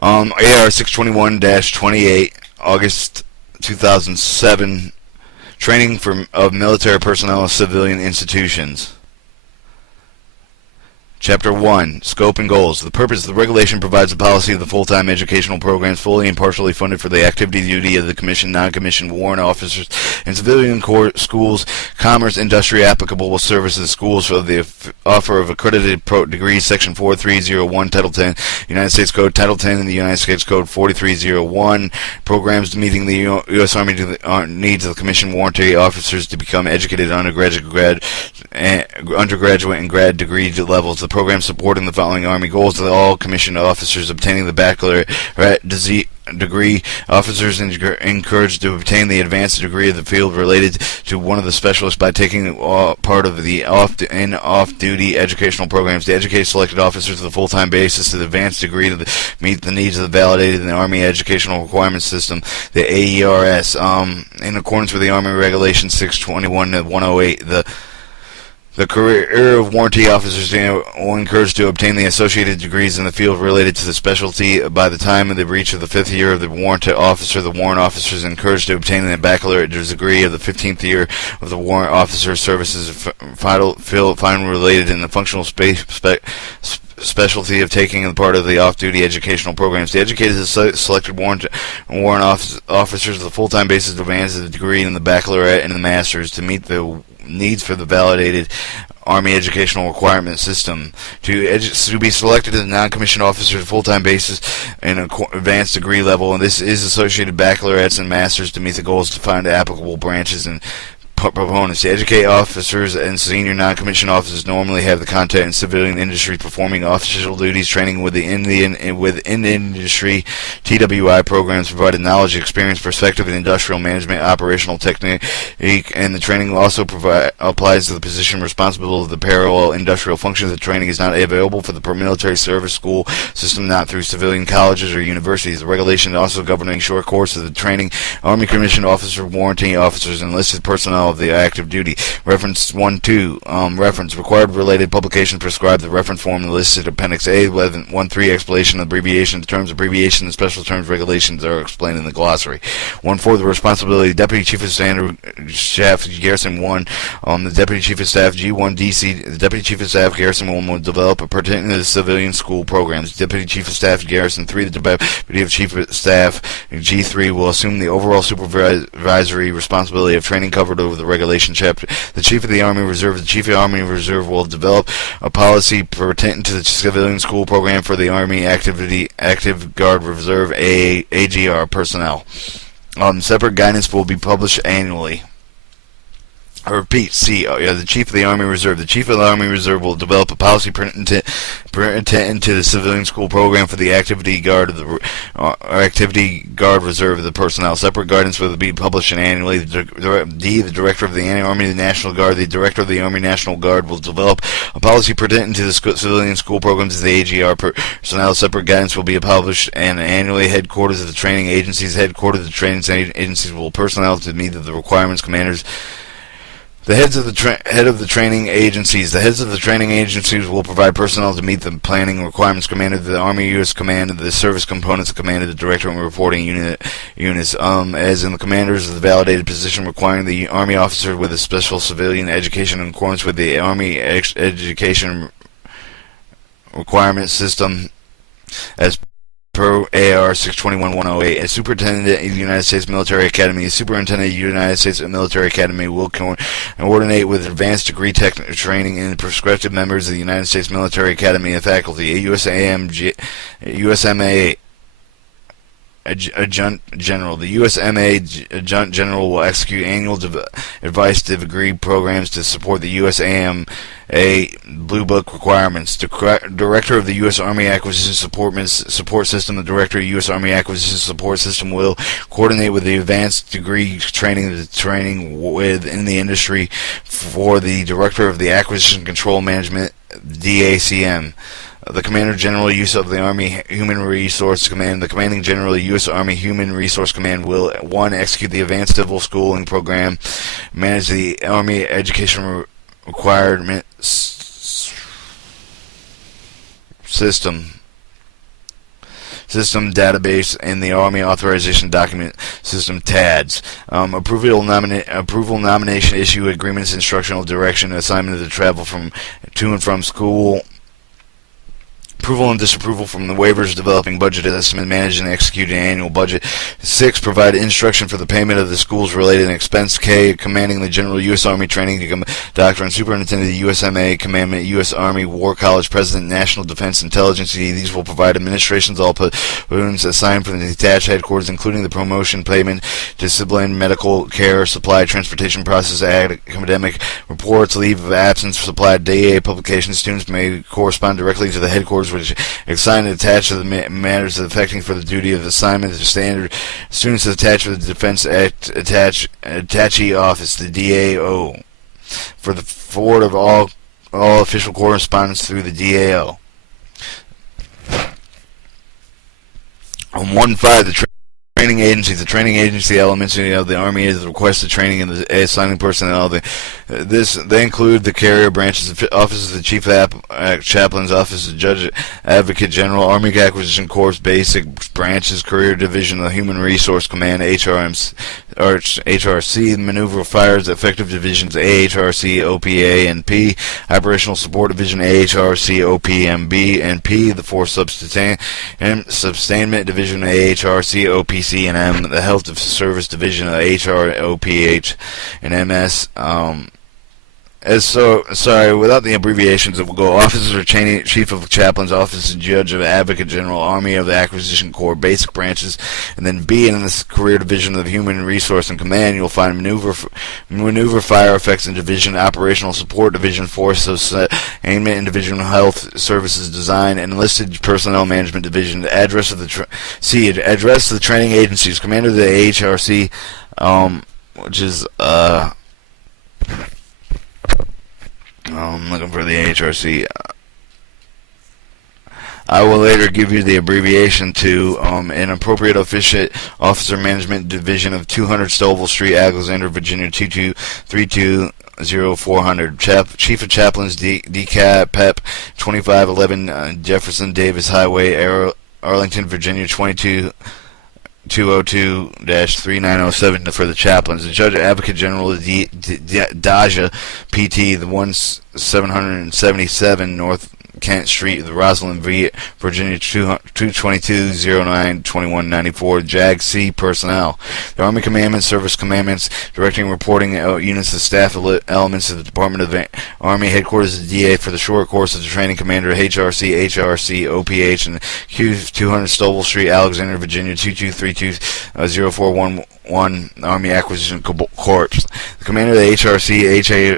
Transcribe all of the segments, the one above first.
AR 621-28, August 2007. Training of military personnel and civilian institutions. Chapter 1. Scope and Goals. The purpose of the regulation provides a policy of the full-time educational programs fully and partially funded for the activity duty of the commissioned, non-commissioned warrant officers in civilian schools, commerce, industry, applicable services, schools for the offer of accredited degrees, Section 4301, Title 10, United States Code, Title 10, and the United States Code 4301, programs meeting the U.S. Army needs of the commissioned warranty officers to become educated at undergraduate and grad degree levels. The program supporting the following Army goals: all commissioned officers obtaining the baccalaureate degree, officers encouraged to obtain the advanced degree of the field related to one of the specialists by taking part of the off-duty educational programs. To educate selected officers on a full-time basis to the advanced degree to meet the needs of the validated in the Army Educational Requirement System, the AERS, in accordance with the Army Regulation 621-108. The career of warranty officers will encouraged to obtain the associated degrees in the field related to the specialty by the time of the reach of the 5th year of the warrant officer. The warrant officer is encouraged to obtain the baccalaureate degree of the 15th year of the warrant officer services final related in the functional specialty of taking part of the off-duty educational programs. The educated selected warrant officers of the full-time basis to advance the degree in the baccalaureate and the master's to meet the needs for the validated Army Educational Requirement System. To be selected as a non-commissioned officer at a full-time basis in an advanced degree level, and this is associated baccalaureates and masters to meet the goals to find applicable branches and proponents. To educate officers and senior non-commissioned officers normally have the contact in civilian industry performing official duties. Training within the industry TWI programs provided knowledge, experience, perspective in industrial management, operational technique, and the training also applies to the position responsible of the parallel industrial functions. The training is not available for the military service school system, not through civilian colleges or universities. The regulation also governing short courses of the training Army commissioned officer, warranty officers, and enlisted personnel of the active duty. Reference 1.2. Reference. Required related publication prescribed the reference form listed Appendix A. 1.3. Explanation of abbreviation. The terms, abbreviation, and special terms regulations are explained in the glossary. 1.4. The responsibility. Deputy Chief of Staff Garrison 1. The Deputy Chief of Staff G1 DC. The Deputy Chief of Staff Garrison 1 will develop a pertinent to the civilian school programs. Deputy Chief of Staff Garrison 3. The Deputy of Chief of Staff G3 will assume the overall supervisory responsibility of training covered over the regulation chapter. The Chief of the Army Reserve. The Chief of the Army Reserve will develop a policy pertinent to the civilian school program for the Army Active Guard Reserve AGR personnel. Separate guidance will be published annually. I repeat, the Chief of the Army Reserve. The Chief of the Army Reserve will develop a policy pertinent to the civilian school program for the Activity Guard Reserve of the personnel. Separate guidance will be published annually. The Director of the Army National Guard. The Director of the Army National Guard will develop a policy pertinent to the civilian school programs of the AGR personnel. Separate guidance will be published annually. Headquarters of the training agencies. Headquarters of the training agencies will personnel to meet the requirements. Commanders. The head of the training agencies. The heads of the training agencies will provide personnel to meet the planning requirements. Commander of the Army U.S. Command, the service components of command of the director and reporting units. As in the commanders of the validated position requiring the Army officer with a special civilian education in accordance with the Army Education Requirement System as per AR 621-108. A superintendent of the United States Military Academy. The superintendent of the United States Military Academy will coordinate with advanced degree training and prospective members of the United States Military Academy and faculty. USMA Adjutant General. The USMA Adjutant General will execute annual advice degree programs to support the USAMA Blue Book requirements. The Director of the U.S. Army Acquisition Support System. The Director of the U.S. Army Acquisition Support System will coordinate with the advanced degree training within the industry for the Director of the Acquisition Control Management, DACM. The Commander General Use of the Army Human Resource Command. The Commanding General of the U.S. Army Human Resource Command will 1. Execute the Advanced Civil Schooling Program, manage the Army Education Requirement System, System Database and the Army Authorization Document System TADS. Approval nomination, issue agreements, instructional direction, assignment of the travel from to and from school. Approval and disapproval from the waivers, developing budget estimate, manage and execute an annual budget. 6. Provide instruction for the payment of the school's related expense. K. Commanding the General U.S. Army Training Doctor and Superintendent of the USMA Commandment, U.S. Army War College President, National Defense Intelligence. These will provide administration's all platoons assigned from the detached headquarters, including the promotion, payment, discipline, medical care, supply, transportation process, academic reports, leave of absence, supply, DA publications. Students may correspond directly to the headquarters which assigned and attached to the matters affecting for the duty of assignment. The standard students attached to the Defense Act Attache Office, the DAO, for the forward of all official correspondence through the DAO. On 1.5, the training agency. The training agency elements of the Army is the requested training and the assigning personnel. They include the carrier branches, the office of the Chief Chaplain's Office, the Judge Advocate General, Army Acquisition Corps, Basic Branches, Career Division, the Human Resource Command, HRC, Maneuver Fires, Effective Divisions, AHRC, OPA, and P, Operational Support Division, AHRC, OPMB, and P, the Force Sustainment Division, AHRC, OPC, and M, the Health Service Division, HR, OPH, and MS. Without the abbreviations, it will go Officers or Chief of Chaplains, Office of Judge of Advocate General, Army of the Acquisition Corps, Basic Branches, and then B, in this Career Division of Human Resource and Command, you'll find Maneuver Fire Effects and Division, Operational Support Division, Force Sustainment and Division, Health Services Design, and Enlisted Personnel Management Division. The address of the address of the training agencies, Commander of the AHRC, which is I'm looking for the HRC. I will later give you the abbreviation to an appropriate officer management division of 200 Stovall Street, Alexander, Virginia 22320-400. Chief of Chaplains, DCAT, PEP 2511 Jefferson Davis Highway, Arlington, Virginia 202-3907 for the chaplains. The Judge Advocate General of Daja PT, the 1777 North Kent Street, the Rosalind, Virginia 222-09-2194. JAG C personnel. The Army Commandment, Service Commandments, directing reporting units of staff elements of the Department of the Army Headquarters of the DA for the short course of the training commander, HRC, HRC, OPH, and Q 200 Stovall Street, Alexander, Virginia 2232-0411. Army Acquisition Corps. The commander of the HRC,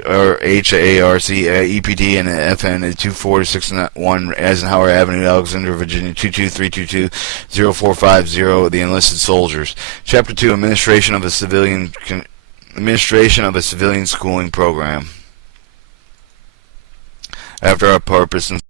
HARC, EPD, and FN at 24661 Eisenhower Avenue, Alexander, Virginia 22322-0450. The enlisted soldiers. Chapter 2: Administration of a civilian schooling program. After our purpose and